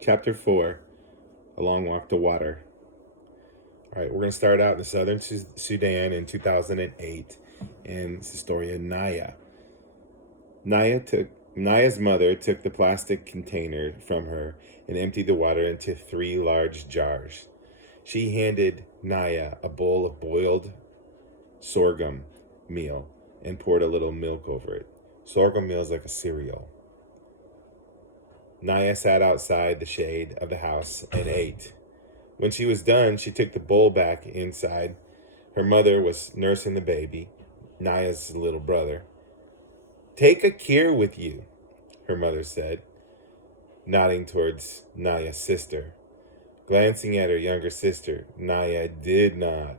Chapter 4, A Long Walk to Water. All right, we're going to start out in southern Sudan in 2008, and it's the story of Naya. Naya's mother took the plastic container from her and emptied the water into 3 large jars. She handed Naya a bowl of boiled sorghum meal and poured a little milk over it. Sorghum meal is like a cereal. Naya sat outside the shade of the house and ate. When she was done, she took the bowl back inside. Her mother was nursing the baby, Naya's little brother. "Take a cure with you," her mother said, nodding towards Naya's sister. Glancing at her younger sister, Naya did not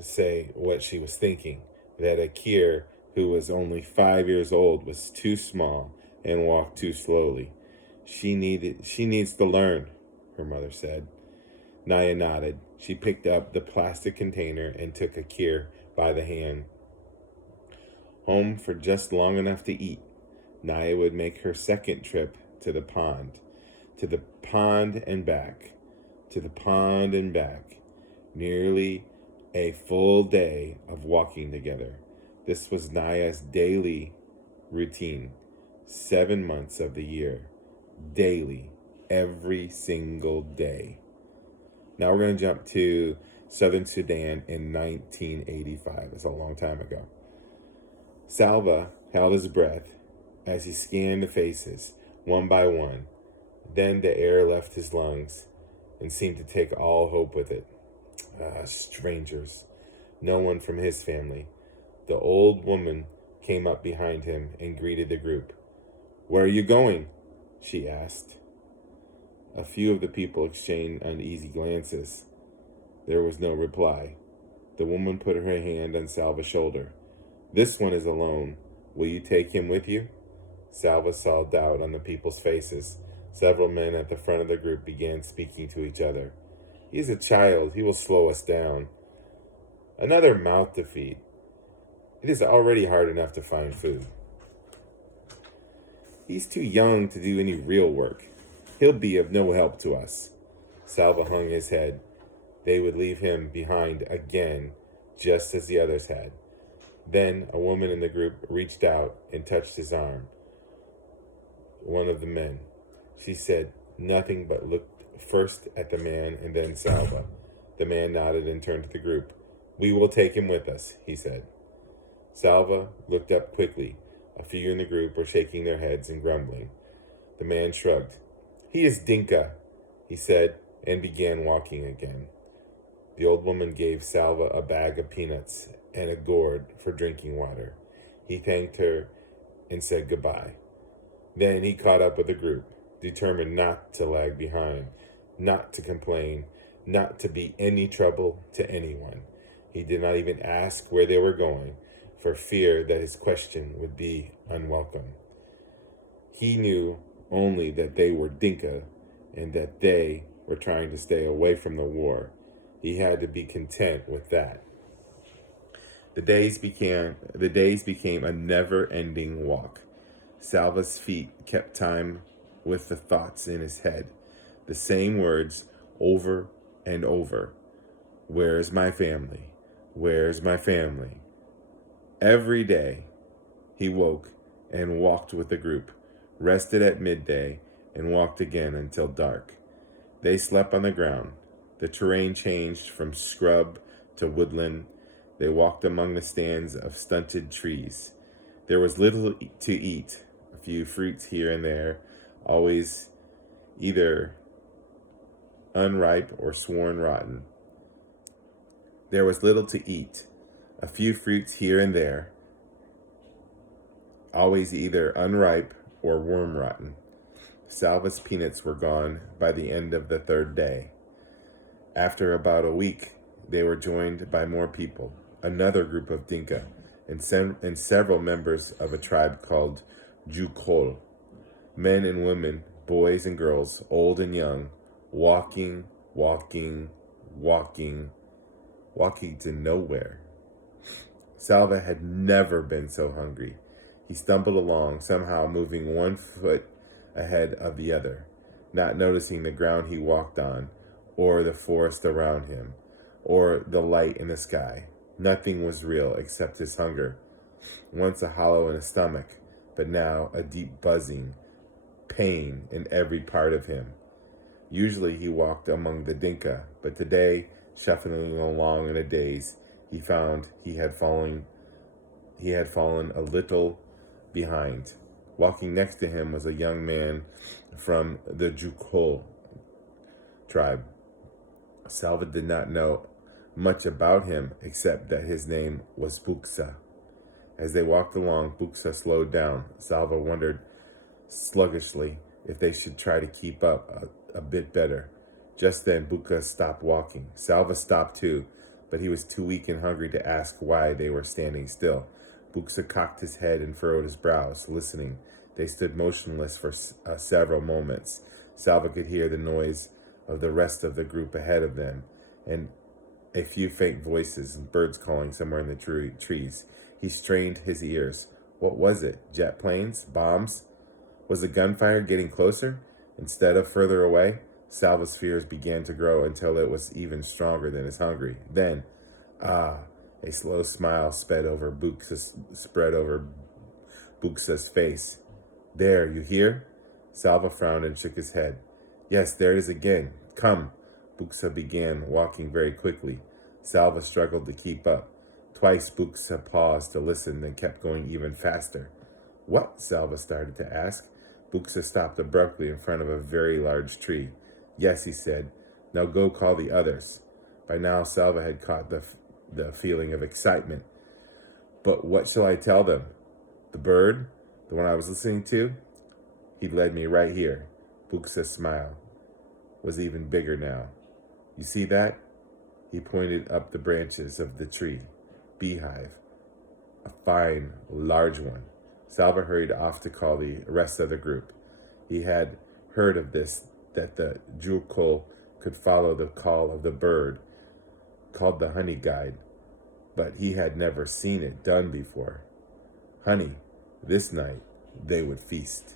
say what she was thinking, that Akir, who was only 5 years old, was too small and walked too slowly. She needs to learn, her mother said. Naya nodded. She picked up the plastic container and took Akir by the hand. Home for just long enough to eat, Naya would make her second trip to the pond and back, to the pond and back. Nearly a full day of walking together. This was Naya's daily routine, 7 months of the year, daily, every single day. Now we're going to jump to southern Sudan in 1985. It's a long time ago. Salva held his breath as he scanned the faces, one by one. Then the air left his lungs and seemed to take all hope with it. Strangers. No one from his family. The old woman came up behind him and greeted the group. "Where are you going?" she asked. A few of the people exchanged uneasy glances. There was no reply. The woman put her hand on Salva's shoulder. "This one is alone. Will you take him with you?" Salva saw doubt on the people's faces. Several men at the front of the group began speaking to each other. "He is a child. He will slow us down." "Another mouth to feed. It is already hard enough to find food." "He's too young to do any real work. He'll be of no help to us." Salva hung his head. They would leave him behind again, just as the others had. Then a woman in the group reached out and touched his arm. One of the men. She said nothing but looked first at the man and then Salva. The man nodded and turned to the group. "We will take him with us," he said. Salva looked up quickly. A few in the group were shaking their heads and grumbling. The man shrugged. "He is Dinka," he said, and began walking again. The old woman gave Salva a bag of peanuts and a gourd for drinking water. He thanked her and said goodbye. Then he caught up with the group, determined not to lag behind, not to complain, not to be any trouble to anyone. He did not even ask where they were going, for fear that his question would be unwelcome. He knew only that they were Dinka and that they were trying to stay away from the war. He had to be content with that. The days became a never-ending walk. Salva's feet kept time with the thoughts in his head, the same words over and over. "Where's my family? Where's my family?" Every day he woke and walked with the group, rested at midday, and walked again until dark. They slept on the ground. The terrain changed from scrub to woodland. They walked among the stands of stunted trees. There was little to eat, a few fruits here and there, always either unripe or sworn rotten. There was little to eat, a few fruits here and there, always either unripe or worm rotten. Salva's peanuts were gone by the end of the third day. After about a week, they were joined by more people, another group of Dinka, and several members of a tribe called Jukol. Men and women, boys and girls, old and young, walking to nowhere. Salva had never been so hungry. He stumbled along, somehow moving one foot ahead of the other. not noticing the ground he walked on, or the forest around him, or the light in the sky. Nothing was real except his hunger, once a hollow in his stomach, but now a deep buzzing, pain in every part of him. Usually he walked among the Dinka, but today, shuffling along in a daze, he found he had fallen a little behind. Walking next to him was a young man from the Jukol tribe. Salva did not know much about him except that his name was Buksa. As they walked along, Buksa slowed down. Salva wondered sluggishly if they should try to keep up a bit better. Just then, Buksa stopped walking. Salva stopped too, but he was too weak and hungry to ask why they were standing still. Buksa cocked his head and furrowed his brows, listening. They stood motionless for several moments. Salva could hear the noise of the rest of the group ahead of them, and a few faint voices and birds calling somewhere in the trees. He strained his ears. What was it? Jet planes? Bombs? Was the gunfire getting closer instead of further away? Salva's fears began to grow until it was even stronger than his hunger. Then, a slow smile spread over Buksa's face. There, you hear? Salva frowned and shook his head. Yes, there it is again. Come. Buksa began walking very quickly. Salva struggled to keep up. Twice Buksa paused to listen, then kept going even faster. What? Salva started to ask. Buksa stopped abruptly in front of a very large tree. Yes, he said. Now go call the others. By now, Salva had caught the feeling of excitement. But what shall I tell them? The bird? The one I was listening to? He led me right here. Buksa's smile was even bigger now. You see that? He pointed up the branches of the tree. Beehive. A fine, large one. Salva hurried off to call the rest of the group. He had heard of this, that the Jukol could follow the call of the bird, called the honey guide, but he had never seen it done before. Honey, this night they would feast.